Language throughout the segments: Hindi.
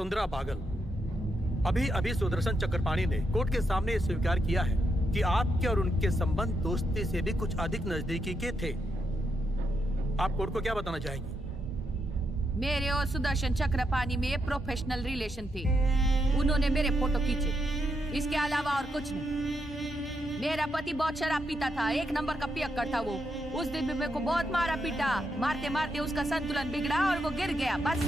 वसुंधरा बागल। अभी अभी सुदर्शन चक्रपाणी ने कोर्ट के सामने स्वीकार किया है कि आपके और उनके संबंध दोस्ती से भी कुछ अधिक नजदीकी के थे। आप कोर्ट को क्या बताना चाहेंगी? मेरे और सुदर्शन चक्रपाणी में प्रोफेशनल रिलेशन थे। उन्होंने मेरे फोटो खींचे, इसके अलावा और कुछ नहीं। मेरा पति बहुत शराब पीता था, एक नंबर का पियक्कड़ था वो। उस दिन भी मेरे को बहुत मारा पीटा, मारते मारते उसका संतुलन बिगड़ा और वो गिर गया। बस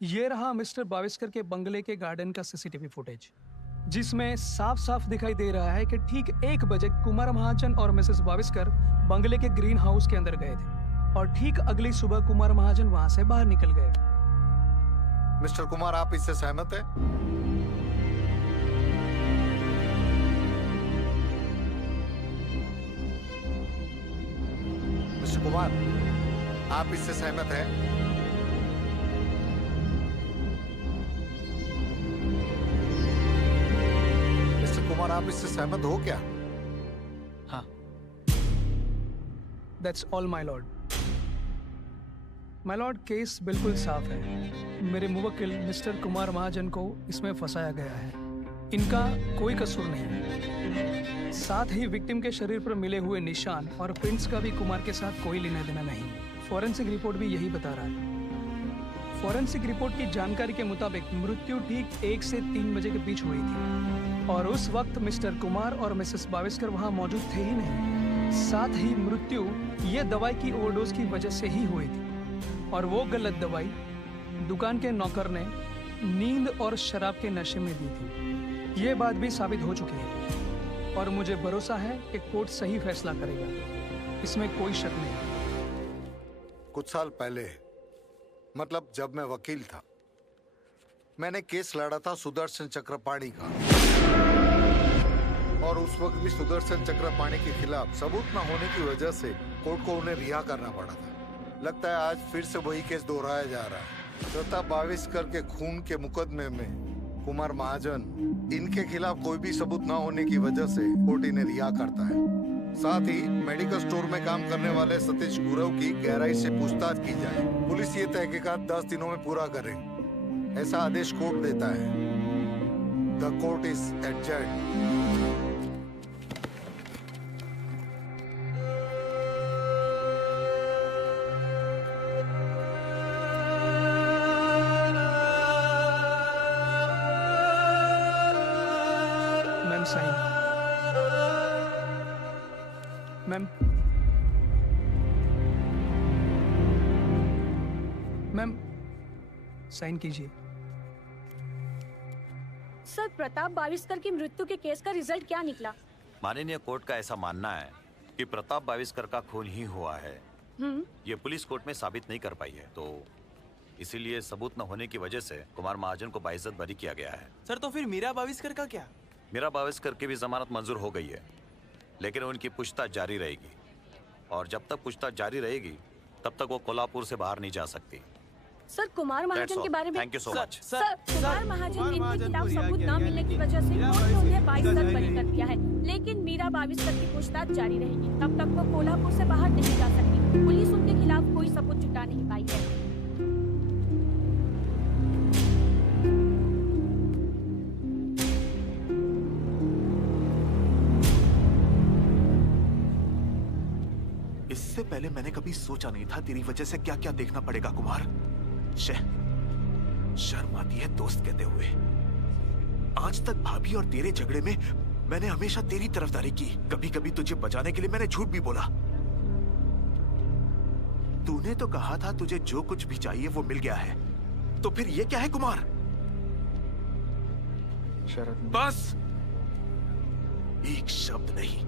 ये रहा मिस्टर बाविस्कर के बंगले के गार्डन का सीसीटीवी फुटेज, जिसमें साफ साफ दिखाई दे रहा है कि ठीक 1 बजे कुमार महाजन और मिसेस बाविस्कर बंगले के ग्रीन हाउस के अंदर गए थे और ठीक अगली सुबह कुमार महाजन वहां से बाहर निकल गए। मिस्टर कुमार, आप इससे सहमत हैं? मिस्टर कुमार, आप इससे सहमत हैं? कुमार, आप इससे सहमत हो क्या? हाँ। That's all, my lord. My lord, case बिल्कुल साफ है। मेरे मुवक्किल मिस्टर कुमार महाजन को इसमें फंसाया गया है। इनका कोई कसूर नहीं है। साथ ही विक्टिम के शरीर पर मिले हुए निशान और प्रिंट्स का भी कुमार के साथ कोई लेना देना नहीं। फॉरेंसिक रिपोर्ट भी यही बता रहा है। फॉरेंसिक रिपोर्ट की जानकारी के मुताबिक मृत्यु ठीक 1 से 3 बजे के बीच हुई थी और उस वक्त मिस्टर कुमार और मिसेस बाविस्कर वहां मौजूद थे ही नहीं। साथ ही मृत्यु ये दवाई की ओवरडोज की वजह से ही हुई थी और वो गलत दवाई दुकान के नौकर ने नींद और शराब के नशे में दी थी। ये बात भी साबित हो चुकी है और मुझे भरोसा है कि कोर्ट सही फैसला करेगा, इसमें कोई शक नहीं। कुछ साल पहले, मतलब जब मैं वकील था, मैंने केस लड़ा था सुदर्शन चक्रपाणी का और उस वक्त भी सुदर्शन चक्रपाणी के खिलाफ सबूत न होने की वजह से कोर्ट को उन्हें रिहा करना पड़ा था। लगता है आज फिर से वही केस दोहराया जा रहा है। प्रताप बाविस्कर के खून के मुकदमे में कुमार महाजन, इनके खिलाफ कोई भी सबूत न होने की वजह से कोर्ट इन्हें रिहा करता है। साथ ही मेडिकल स्टोर में काम करने वाले सतीश गुरव की गहराई से पूछताछ की जाए। पुलिस ये तहकीकात 10 दिनों में पूरा करे, ऐसा आदेश कोर्ट देता है। The court is adjourned. Ma'am sign. Ma'am sign कीजिए। सर, प्रताप बाविस्कर की मृत्यु के केस का रिजल्ट क्या निकला? माननीय कोर्ट का ऐसा मानना है कि प्रताप बाविस्कर का खून ही हुआ है। ये पुलिस कोर्ट में साबित नहीं कर पाई है, तो इसीलिए सबूत न होने की वजह से कुमार महाजन को बाइज्जत बरी किया गया है। सर, तो फिर मीरा बाविस्कर का क्या? मीरा बाविस्कर की भी जमानत मंजूर हो गई है, लेकिन उनकी पूछताछ जारी रहेगी और जब तक पूछताछ जारी रहेगी तब तक वो कोल्हापुर से बाहर नहीं जा सकती। सर, कुमार महाजन के बारे में thank you so much. Sir, Kumar Mahajan इनके खिलाफ सबूत न मिलने की वजह से कोर्ट ने उन्हें 22 साल बरी कर दिया है, लेकिन मीरा बाविस्कर की पूछताछ जारी रहेगी। तब तक वो कोल्हापुर से बाहर नहीं जा सकती। पुलिस उनके खिलाफ कोई सबूत जुटा नहीं पाई है। इससे पहले मैंने कभी सोचा नहीं था तेरी वजह से क्या क्या देखना पड़ेगा कुमार। शर्म आती है दोस्त कहते हुए। आज तक भाभी और तेरे झगड़े में मैंने हमेशा तेरी तरफदारी की। कभी कभी तुझे बचाने के लिए मैंने झूठ भी बोला। तूने तो कहा था तुझे जो कुछ भी चाहिए वो मिल गया है, तो फिर ये क्या है कुमार? शरद, बस एक शब्द नहीं।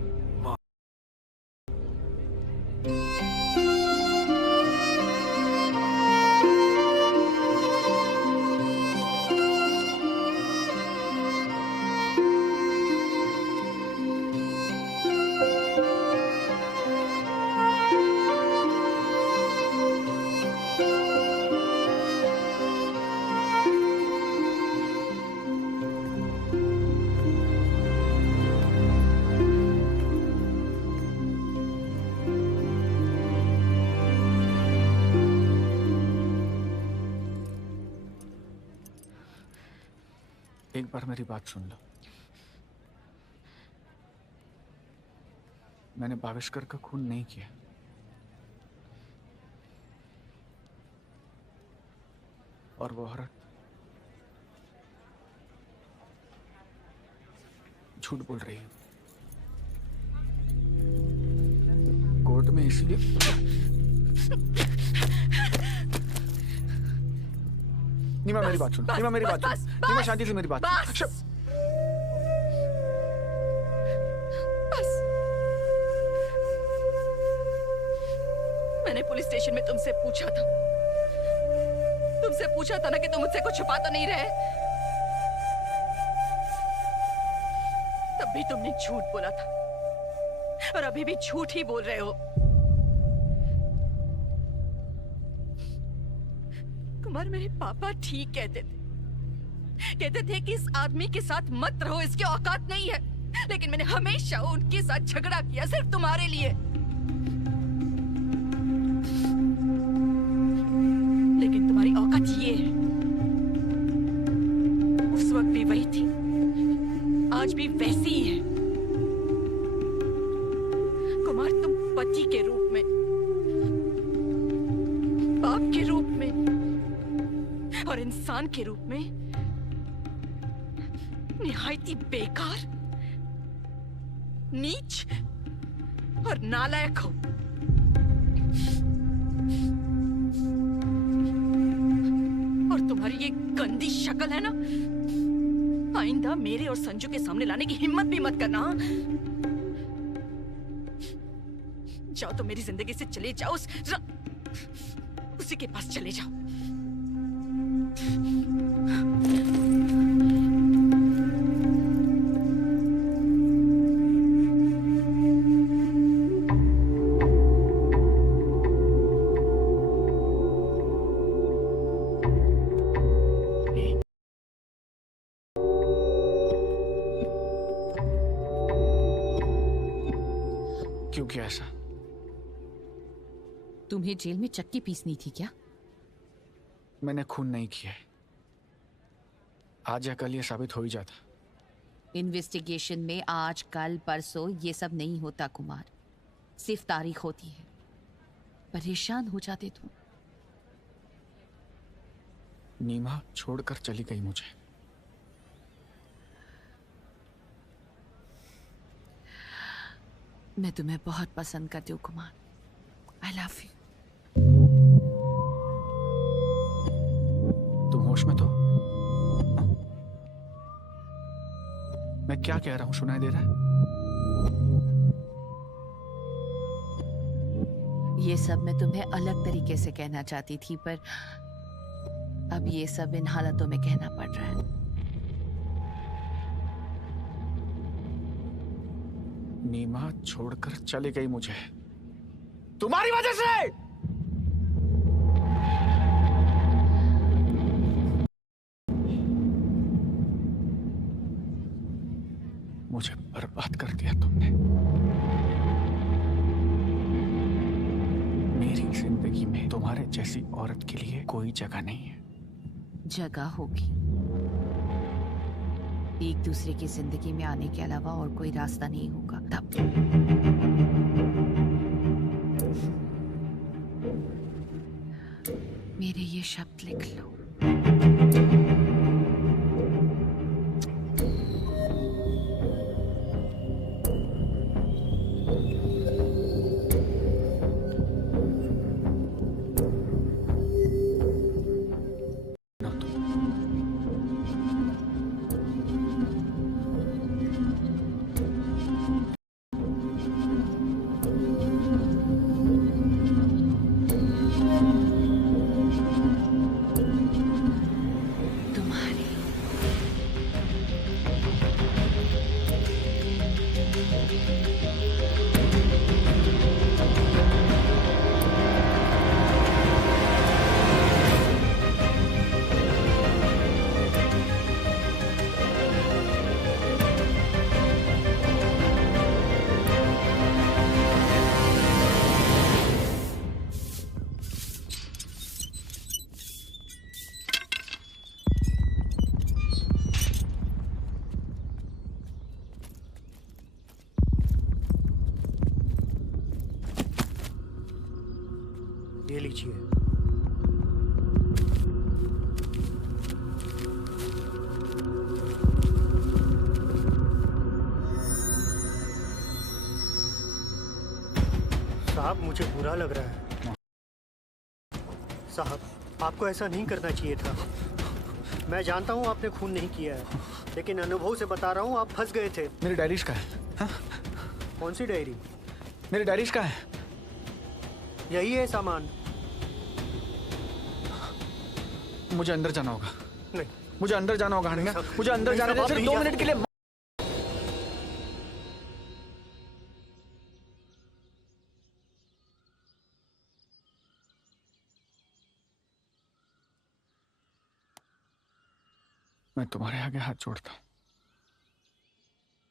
एक बार मेरी बात सुन लो। मैंने बाविस्कर का खून नहीं किया। और वो औरत झूठ बोल रही है कोर्ट में, इसलिए नीमा मेरी बात सुन। नीमा मेरी बात सुन। नीमा शांति से मेरी बात सुन। मैंने पुलिस स्टेशन में तुमसे पूछा था ना कि तुम मुझसे कुछ छुपा तो नहीं रहे। तब भी तुमने झूठ बोला था और अभी भी झूठ ही बोल रहे हो। कुमार, मेरे पापा ठीक कहते थे कि इस आदमी के साथ मत रहो, इसकी औकात नहीं है। लेकिन मैंने हमेशा उनके साथ झगड़ा किया सिर्फ तुम्हारे लिए। लेकिन तुम्हारी औकात ये है। उस वक्त भी वही थी, आज भी वैसी ही है। कुमार, तुम पति के रूप में, बाप के रूप में और इंसान के रूप में निहायती बेकार, नीच और नालायक हो। और तुम्हारी ये गंदी शक्ल है ना, आइंदा मेरे और संजू के सामने लाने की हिम्मत भी मत करना। जाओ तो मेरी जिंदगी से चले जाओ, उसी के पास चले जाओ। क्यों किया ऐसा? तुम्हें जेल में चक्की पीसनी थी क्या? मैंने खून नहीं किया है। आज या कल ये साबित हो ही जाता। इन्वेस्टिगेशन में आज, कल, परसों ये सब नहीं होता कुमार, सिर्फ तारीख होती है। परेशान हो जाते तुम। नीमा छोड़कर चली गई मुझे। मैं तुम्हें बहुत पसंद करती हूँ कुमार। I love you. तुम होश में तो? मैं क्या कह रहा हूं सुनाई दे रहा है? ये सब मैं तुम्हें अलग तरीके से कहना चाहती थी, पर अब ये सब इन हालातों में कहना पड़ रहा है। नीमा छोड़कर चली गई मुझे तुम्हारी वजह से। मुझे बर्बाद कर दिया तुमने। मेरी जिंदगी में तुम्हारे जैसी औरत के लिए कोई जगह नहीं है। जगह होगी। एक दूसरे की जिंदगी में आने के अलावा और कोई रास्ता नहीं होगा तब। मेरे ये शब्द लिख लो। लीजिए। साहब मुझे बुरा लग रहा है। साहब आपको ऐसा नहीं करना चाहिए था। मैं जानता हूँ आपने खून नहीं किया है, लेकिन अनुभव से बता रहा हूँ आप फंस गए थे। मेरी डायरीज का है? हाँ? कौन सी डायरी? मेरी डायरीज का है? यही है सामान। मुझे अंदर जाना होगा। नहीं, मुझे अंदर जाना होगा हनीना। मुझे अंदर जाना है सिर्फ 2 मिनट के लिए। मैं तुम्हारे आगे हाथ जोड़ता हूँ,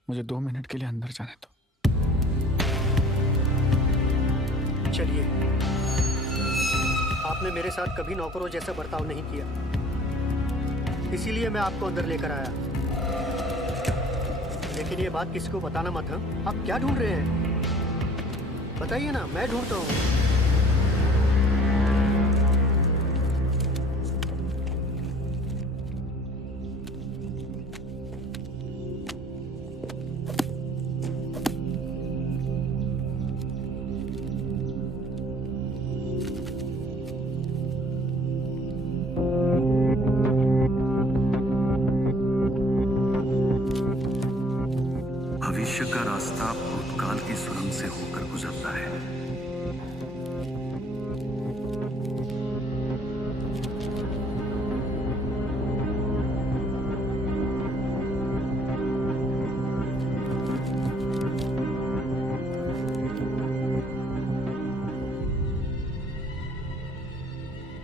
मुझे 2 मिनट के लिए अंदर जाने दो। चलिए, आपने मेरे साथ कभी नौकरों जैसा बर्ताव नहीं किया, इसीलिए मैं आपको अंदर लेकर आया। लेकिन ये बात किसी को बताना मत। हाँ? आप क्या ढूंढ रहे हैं बताइए ना, मैं ढूंढता हूँ। भविष्य का रास्ता भूतकाल की सुरंग से होकर गुजरता है।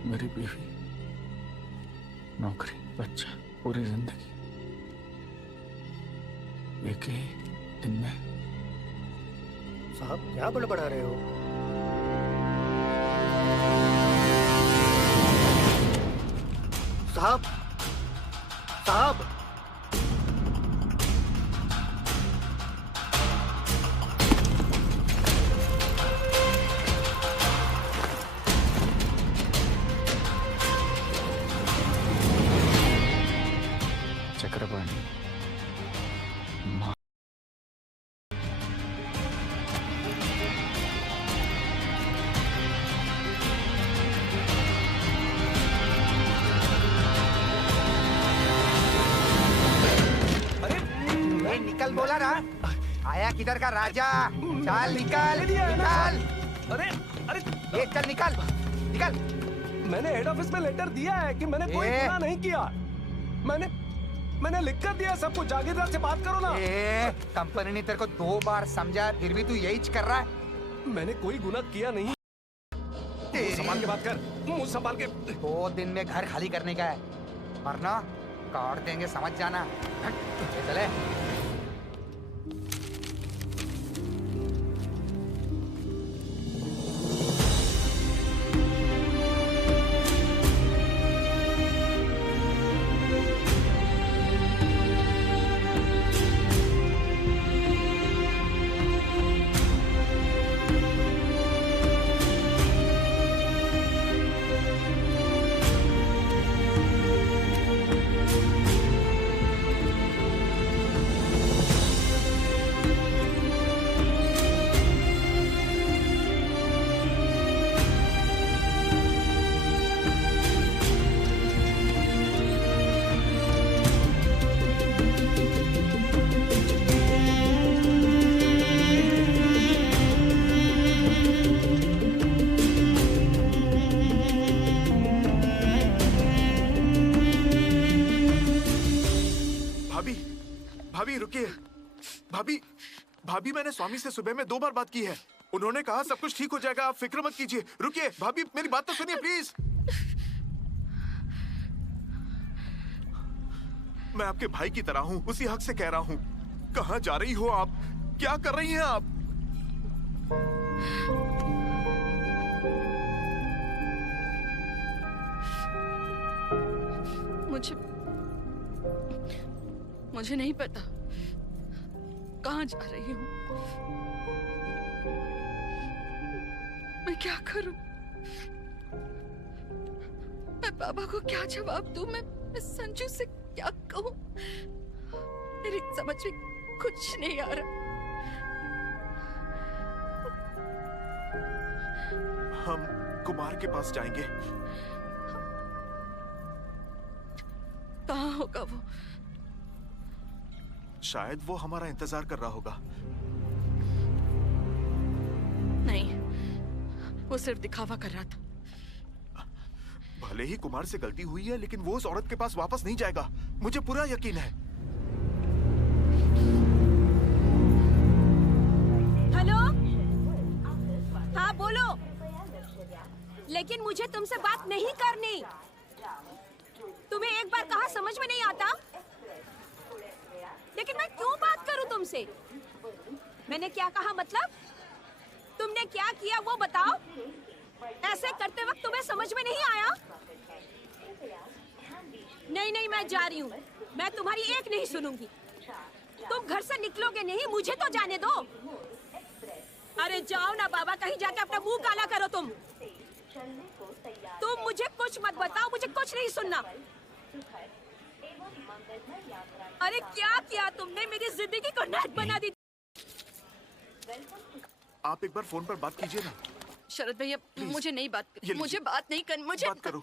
मेरी बीवी, नौकरी, बच्चा, पूरी जिंदगी एक ही दिन में। साहब क्या बड़बड़ा रहे हो? साहब, साहब, चक्रपाणी निकल बोला ना, आया किधर का राजा? चल निकल निकल। अरे अरे ये चल निकल निकल। मैंने हेड ऑफिस में लेटर दिया है कि मैंने कोई गुनाह नहीं किया। मैंने लिख कर दिया सबको। जागीरदार से बात करो ना। कंपनी ने तेरे को 2 बार समझा, फिर भी तू यही कर रहा है। मैंने कोई गुनाह किया नहीं। संभाल के बात कर, मुंह संभाल के। 2 दिन में घर खाली करने का है, वरना काट देंगे, समझ जाना। चले। भाभी रुकिए। भाभी भाभी मैंने स्वामी से सुबह में 2 बार बात की है। उन्होंने कहा सब कुछ ठीक हो जाएगा, आप फिक्र मत कीजिए। रुकिए भाभी, मेरी बात तो सुनिए प्लीज। मैं आपके भाई की तरह हूँ, उसी हक से कह रहा हूँ। कहाँ जा रही हो आप? क्या कर रही हैं आप? मुझे नहीं पता कहाँ जा रही हूँ। मैं क्या करूं? बाबा को क्या जवाब दूं? मैं संजू से क्या कहूं? मेरी समझ में कुछ नहीं आ रहा। हम कुमार के पास जाएंगे। कहाँ होगा वो? शायद वो हमारा इंतजार कर रहा होगा। नहीं, वो सिर्फ दिखावा कर रहा था। भले ही कुमार से गलती हुई है, लेकिन वो उस औरत के पास वापस नहीं जाएगा, मुझे पूरा यकीन है। हेलो, हाँ बोलो, लेकिन मुझे तुमसे बात नहीं करनी। तुम्हें एक बार कहा समझ में नहीं आता? लेकिन मैं क्यों बात करूं तुमसे? मैंने क्या कहा मतलब? तुमने क्या किया वो बताओ। ऐसे करते वक्त तुम्हें समझ में नहीं आया? नहीं, मैं जा रही हूँ। मैं तुम्हारी एक नहीं सुनूंगी। तुम घर से निकलोगे नहीं, मुझे तो जाने दो। अरे जाओ ना बाबा, कहीं जाके अपना मुंह काला करो तुम। तुम मुझे कुछ मत बताओ, मुझे कुछ नहीं सुनना। अरे क्या किया तुमने? मेरी जिंदगी को नर्क बना दी। आप एक बार फोन पर बात कीजिए ना। शरद भैया, मुझे नहीं मुझे बात नहीं करनी। मुझे बात करो।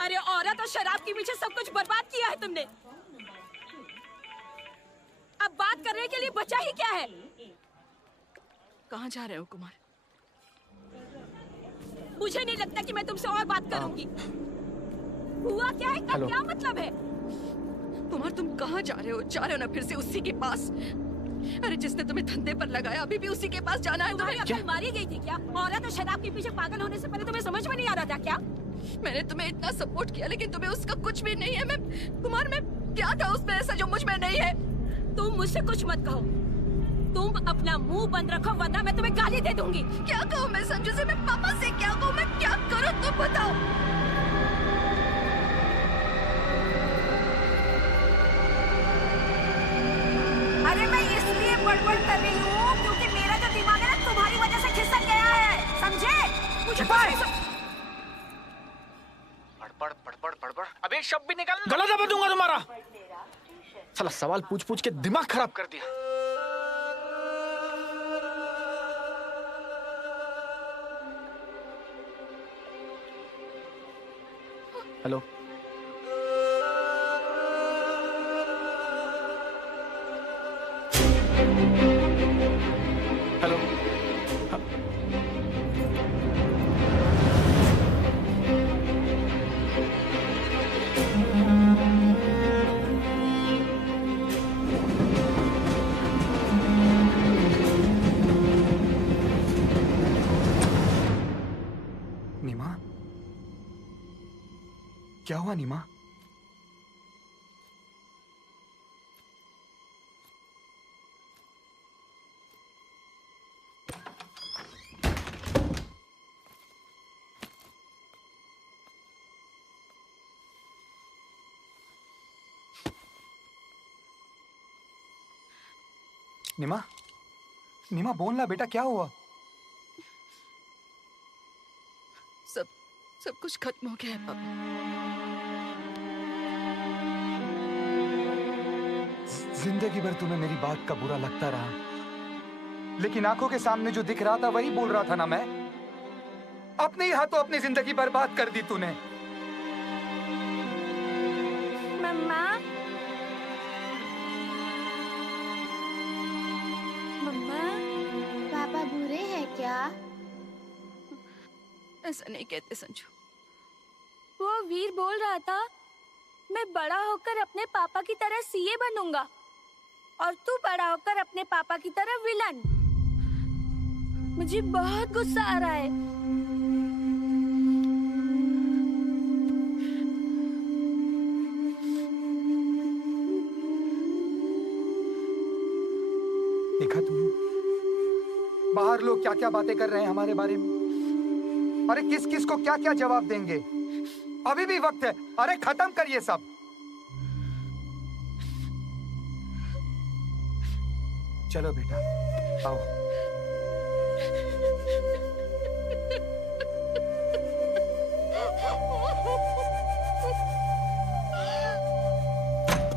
अरे औरत और शराब के पीछे सब कुछ बर्बाद किया है तुमने। अब बात करने के लिए बचा ही क्या है? कहाँ जा रहे हो कुमार? मुझे नहीं लगता कि मैं तुमसे और बात करूंगी। हुआ क्या है? का क्या मतलब है? कुमार, तुम कहाँ जा रहे हो? जा रहे हो ना फिर से उसी के पास? अरे जिसने तुम्हें धंधे पर लगाया, अभी भी उसी के पास जाना है तुम्हें? अकल मारी गई थी क्या? औरत और शराब के पीछे पागल होने से पहले तुम्हें समझ में नहीं आ रहा था क्या? मैंने तुम्हें इतना सपोर्ट किया, लेकिन तुम्हें उसका कुछ भी नहीं है। कुमार, मैं क्या था उसमें ऐसा जो मुझ में नहीं है? तुम मुझसे कुछ मत कहो। तुम अपना मुंह बंद रखो, वरना मैं तुम्हें गाली दे दूंगी। क्या कहूँ मैं संजू से? मैं पापा से क्या कहूँ? मैं क्या करूँ तुम बताओ। अरे मैं इसलिए बड़बड़ कर रही हूँ क्योंकि मेरा जो दिमाग है ना तुम्हारी वजह से खिसक गया है, समझे? मुझे पढ़ अबे एक शब्द भी निकाल। गला दबा दूंगा तुम्हारा। साला सवाल पूछ पूछ के दिमाग खराब कर दिया। हेलो, हेलो, नीमा, क्या हुआ नीमा? नीमा, नीमा बोलना बेटा, क्या हुआ? सब कुछ खत्म हो गया है पापा। जिंदगी भर तुम्हें मेरी बात का बुरा लगता रहा, लेकिन आंखों के सामने जो दिख रहा था वही बोल रहा था ना मैं। अपने ही हाथों अपनी जिंदगी बर्बाद कर दी तूने। मम्मा, मम्मा, पापा बुरे हैं क्या? ऐसा नहीं कहते संजू। वो वीर बोल रहा था मैं बड़ा होकर अपने पापा की तरह सीए बनूंगा और तू बड़ा होकर अपने पापा की तरह विलन। मुझे बहुत गुस्सा आ रहा है। देखा तुमने बाहर लोग क्या क्या बातें कर रहे हैं हमारे बारे में? अरे किस किस को क्या क्या जवाब देंगे? अभी भी वक्त है। अरे खत्म करिए सब। चलो बेटा आओ।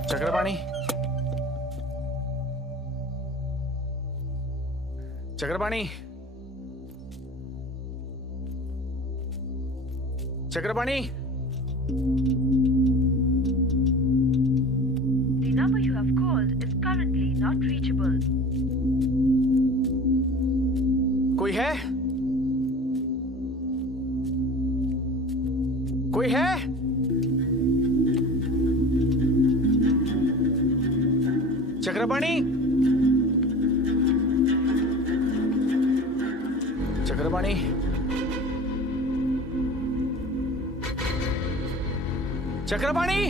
Chakrapani, Chakrapani, Chakrapani. The number you have called is currently not reachable. कोई है? कोई है? चक्रपाणी, चक्रपाणी, चक्रपाणी,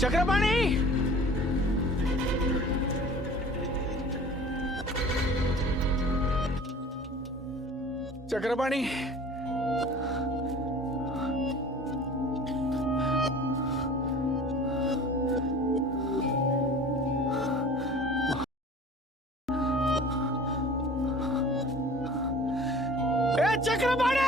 चक्रपाणी, चक्रपाणी। Chakrapani,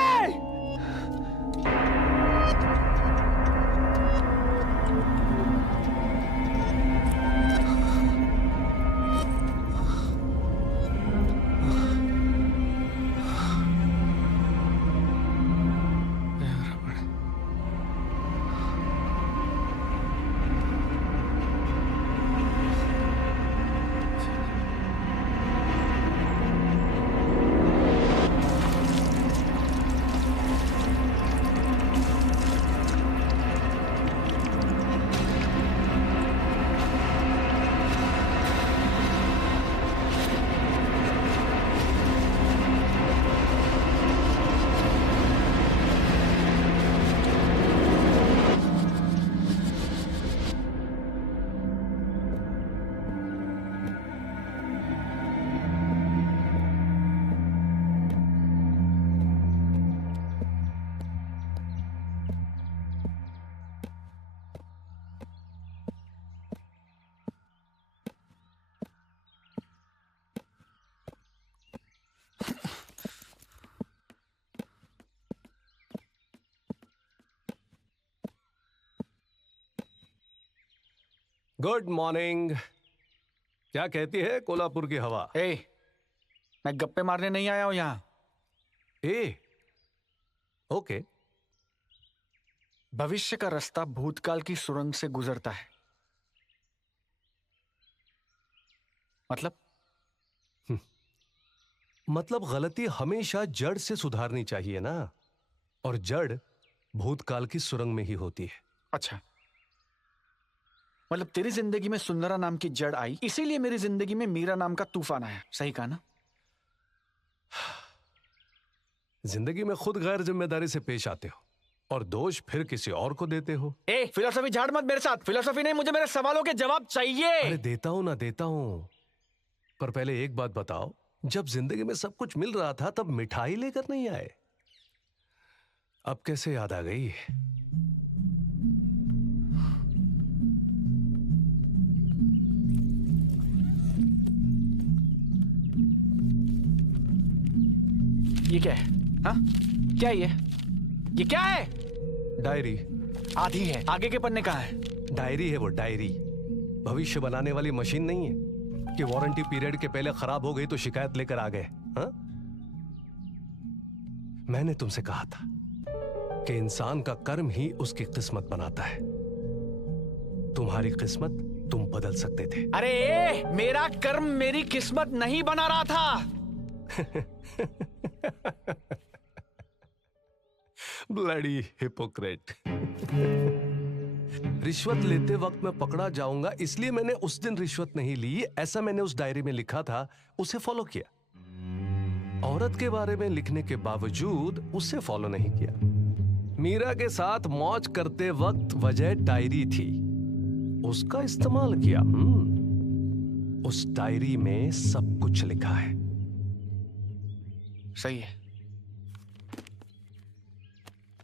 good morning. क्या कहती है कोल्हापुर की हवा? मैं गप्पे मारने नहीं आया हूं यहाँ। ओके। भविष्य का रास्ता भूतकाल की सुरंग से गुजरता है। मतलब गलती हमेशा जड़ से सुधारनी चाहिए ना, और जड़ भूतकाल की सुरंग में ही होती है। अच्छा, मतलब तेरी जिंदगी में सुंदरा नाम की जड़ आई, इसीलिए मेरी जिंदगी में मीरा नाम का तूफान आया। सही कहा ना? जिंदगी में खुद गैर जिम्मेदारी से पेश आते हो और दोष फिर किसी और को देते हो। फिलोसफी झाड़ मत मेरे साथ। फिलोसफी नहीं, मुझे मेरे सवालों के जवाब चाहिए। अरे देता हूं ना, देता हूं, पर पहले एक बात बताओ, जब जिंदगी में सब कुछ मिल रहा था तब मिठाई लेकर नहीं आए, अब कैसे याद आ गई? ये क्या है? हाँ? क्या है ये क्या है? डायरी। आधी है, आगे के पन्ने कहाँ है? डायरी है वो, डायरी। भविष्य बनाने वाली मशीन नहीं है कि वारंटी पीरियड के पहले खराब हो गई तो शिकायत लेकर आ गए। हाँ? मैंने तुमसे कहा था कि इंसान का कर्म ही उसकी किस्मत बनाता है। तुम्हारी किस्मत तुम बदल सकते थे। अरे मेरा कर्म मेरी किस्मत नहीं बना रहा था। Bloody hypocrite. रिश्वत लेते वक्त मैं पकड़ा जाऊंगा इसलिए मैंने उस दिन रिश्वत नहीं ली, ऐसा मैंने उस डायरी में लिखा था, उसे फॉलो किया। औरत के बारे में लिखने के बावजूद उसे फॉलो नहीं किया। मीरा के साथ मौज करते वक्त वजह डायरी थी, उसका इस्तेमाल किया। उस डायरी में सब कुछ लिखा है। सही है।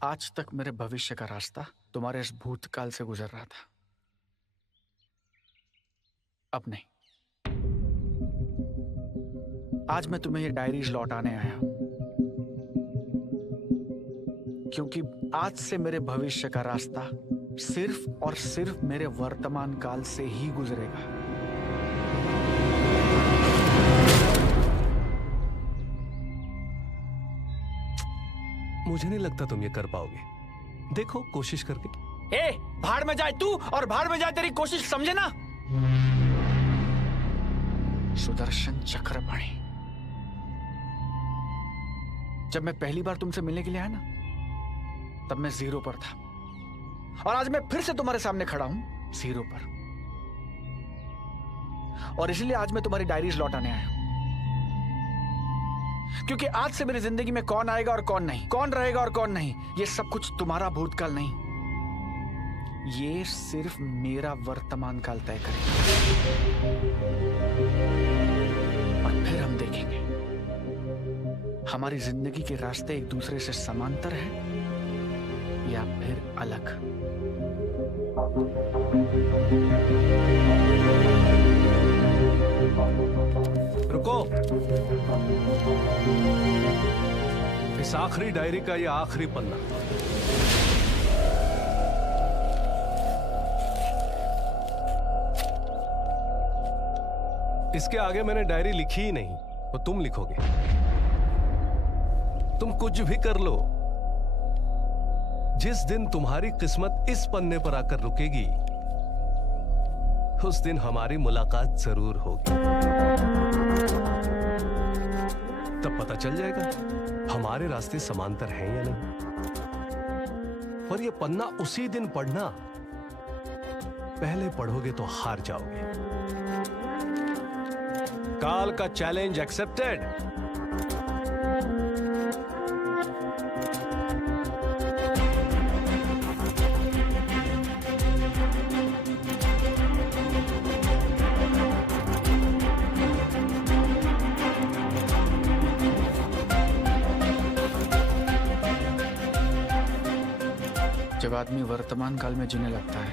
आज तक मेरे भविष्य का रास्ता तुम्हारे इस भूतकाल से गुजर रहा था। अब नहीं। आज मैं तुम्हें ये डायरीज लौटाने आया हूं, क्योंकि आज से मेरे भविष्य का रास्ता सिर्फ और सिर्फ मेरे वर्तमान काल से ही गुजरेगा। मुझे नहीं लगता तुम ये कर पाओगे। देखो कोशिश करके। ए, भाड़ में जाए तू और भाड़ में जाए तेरी कोशिश, समझे ना? सुदर्शन चक्रपाणी, जब मैं पहली बार तुमसे मिलने के लिए आया ना, तब मैं 0 पर था, और आज मैं फिर से तुम्हारे सामने खड़ा हूं 0 पर। और इसलिए आज मैं तुम्हारी डायरीज लौटाने आया हूं, क्योंकि आज से मेरी जिंदगी में कौन आएगा और कौन नहीं, कौन रहेगा और कौन नहीं, ये सब कुछ तुम्हारा भूतकाल नहीं, ये सिर्फ मेरा वर्तमान काल तय करेगा। और फिर हम देखेंगे हमारी जिंदगी के रास्ते एक दूसरे से समांतर हैं या फिर अलग। रुको। इस आखिरी डायरी का ये आखिरी पन्ना। इसके आगे मैंने डायरी लिखी ही नहीं, तो तुम लिखोगे। तुम कुछ भी कर लो, जिस दिन तुम्हारी किस्मत इस पन्ने पर आकर रुकेगी, उस दिन हमारी मुलाकात जरूर होगी। तब पता चल जाएगा हमारे रास्ते समांतर हैं या नहीं। पर यह पन्ना उसी दिन पढ़ना, पहले पढ़ोगे तो हार जाओगे। काल का चैलेंज एक्सेप्टेड। जब आदमी वर्तमान काल में जीने लगता है,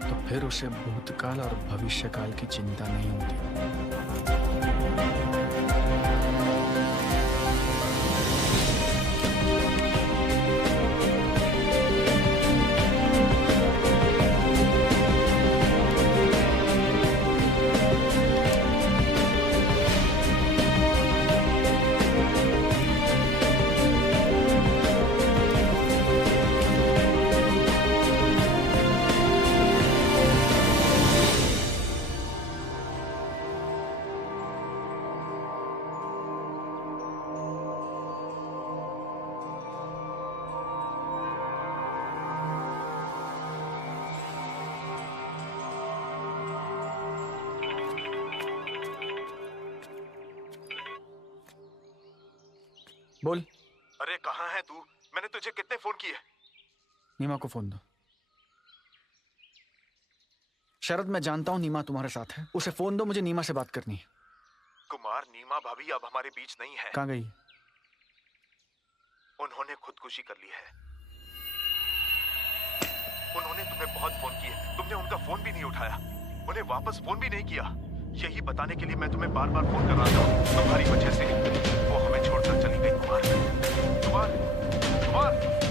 तो फिर उसे भूतकाल और भविष्य काल की चिंता नहीं होती। बोल। अरे कहाँ है तू? मैंने तुझे कितने फोन किए? नीमा को फोन दो। शरद, मैं जानता हूं नीमा तुम्हारे साथ है, उसे फोन दो, मुझे नीमा से बात करनी है। कुमार, नीमा भाभी अब हमारे बीच नहीं है। कहाँ गई? उन्होंने खुदकुशी कर ली है। उन्होंने तुम्हें बहुत फोन किए, तुमने उनका फोन भी नहीं उठाया, उन्हें वापस फोन भी नहीं किया। यही बताने के लिए मैं तुम्हें बार बार फोन कर रहा था। तुम्हारी वजह से वो हमें छोड़कर चली गई। कुमार, कुमार, कुमार।